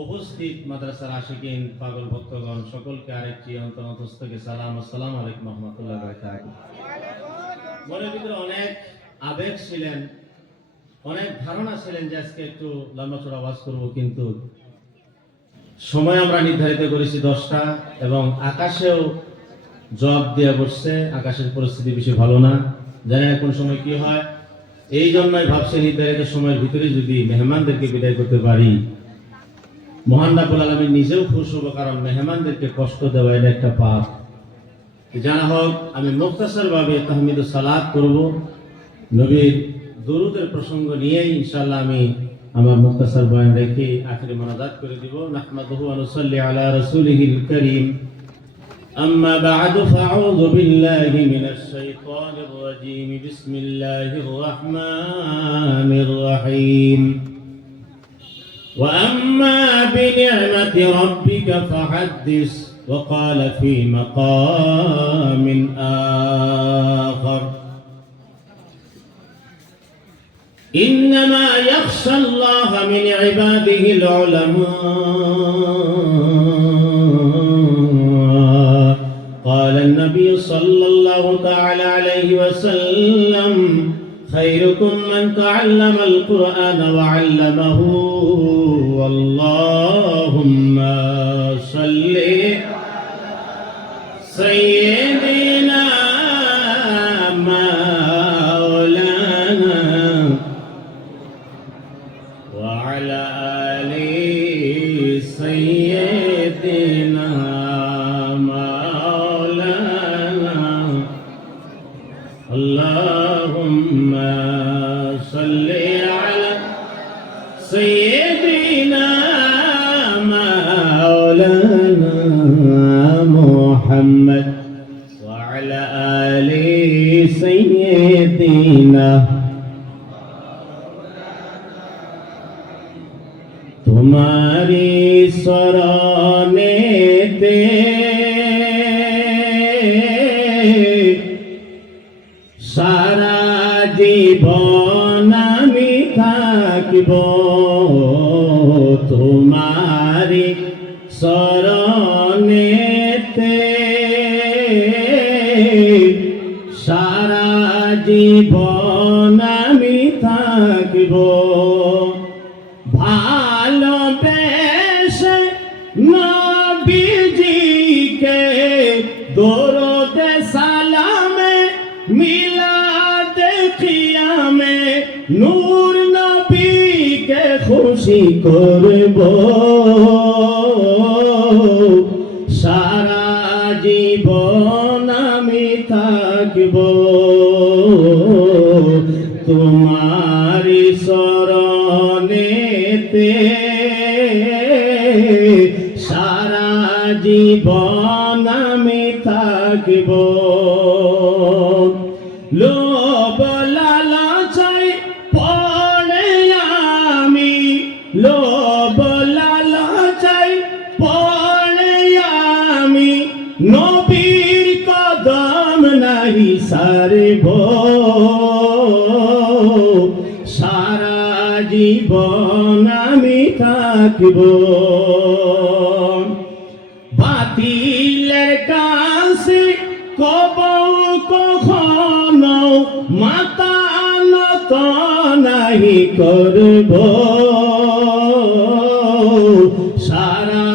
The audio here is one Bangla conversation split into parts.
উপস্থিত মাদ্রাসার আশিকিন পাগল ভক্তগণ সকলকে আরেকটি অন্তরস্থকে সালাম। আসসালামু আলাইকুম ওয়া রাহমাতুল্লাহি ওয়া বারাকাতুহু। মনের ভিতরে অনেক আবেগ ছিলেন, অনেক ধারণা ছিলেন যে আজকে একটু লম্বা-চড়া ওয়াজ করব, কিন্তু সময় আমরা নির্ধারিত করেছি 10টা এবং আকাশেও জবাব দিয়ে বসছে। আকাশের পরিস্থিতি বেশি ভালো না, জানি না কোন সময় কি হয়। এই জন্যই ভাবছি নির্ধারিত সময়ের ভিতরে যদি মেহমানদেরকে বিদায় করতে পারি, মহান রাব্বুল আলামিন নিজেও খুশ হব, কারণ মেহমানদেরকে কষ্ট দেওয়া এটা একটা পাপ। জানা হোক, আমি মুখতাসার ভাবে তাহমিদুস সালাত করব, নবীর দুরূদের প্রসঙ্গ নিয়েই ইনশাআল্লাহ আমি আমার মুখতাসার বয়ান রেখে আখিরি মোনাজাত করে দিব। নাহমাদুহু ওয়া নুসাল্লি আলা রাসূলিহিল কারীম। আম্মা বা'দু ফাআউযু বিল্লাহি মিনাশ শাইতানির রাজীম। বিসমিল্লাহির রাহমানির রাহিম। وأما بنعمة ربك فحدث. وقال في مقام آخر إنما يخشى الله من عباده العلماء. قال النبي صلى الله تعالى عليه وسلم خيركم من تعلم القرآن وعلمه. اللهم صل سيدنا مولانا وعلى آل سيدنا مولانا. اللهم صل على سيدنا مولانا محمد وعلى آل سيدنا. तुम्हारी शरणेते सारा जीवन আমি থাকিব, তোমারি শরণেতে সারা জীবন আমি থাকিব। ভালোবেসে নবীজিকে দরুদে সালামে মিলাদে কিয়ামে নূর নবীকে খুশি করব, সারা জীবন আমি থাকব তোমারি শরণেতে সারা জীবন আমি থাকব। লোভ লালসায় পড়ে আমি, লোভ লালসায় পড়ে আমি নবীর কদম নাহি সারব, সারা জীবন আমি থাকব। বাতিলের কাছে কখনো মাথা নত নাহি করব, সারা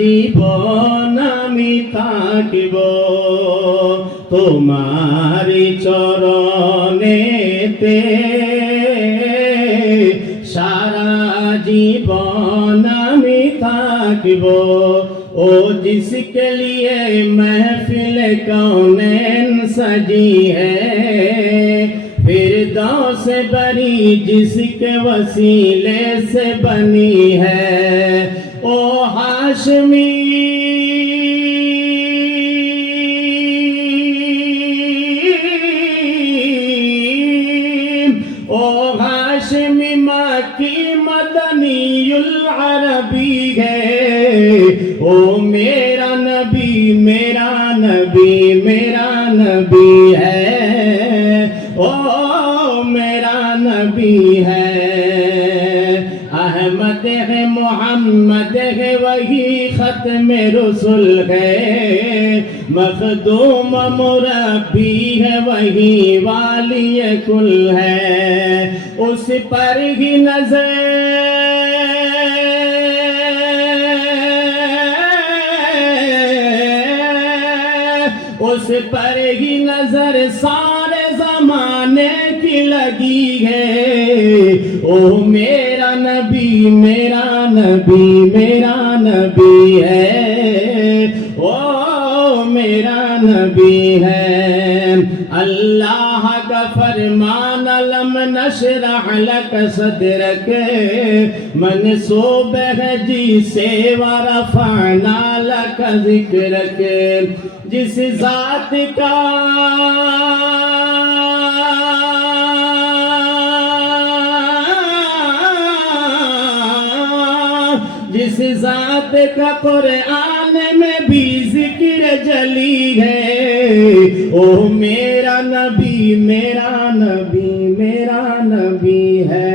জীবন আমি থাকিব তোমারি চরণেতে সারা জীবন আমি থাকিব। ओ जिसके लिए महफिल कौनैन सजी है, फिरदौस बरी जिसके वसीले से बनी है। ओ हाशमी ओ हाशमी मक्की मदनीयुल अरबी है। ओ मेरा नबी मेरा नबी मेरा नबी है, ओ मेरा नबी है। मदह मोहम्मद है वही खत्म रसूल है, मखदूम मुरब्बी है वही वाली कुल है, उस पर ही नजर उस पर ही नजर सारे जमाने की लगी है। ओ मेरा नबी मेरा नबी मेरा नबी है, ओ मेरा नबी है। अल्लाह का फरमान अलम नशरह लक सदरक मनसूब है जिसे वरफअना लक जिक्रक, जिस जात का जिस जात का कुरान में भी जिक्र जली है, ओ मेरा नबी मेरा नबी मेरा नबी है।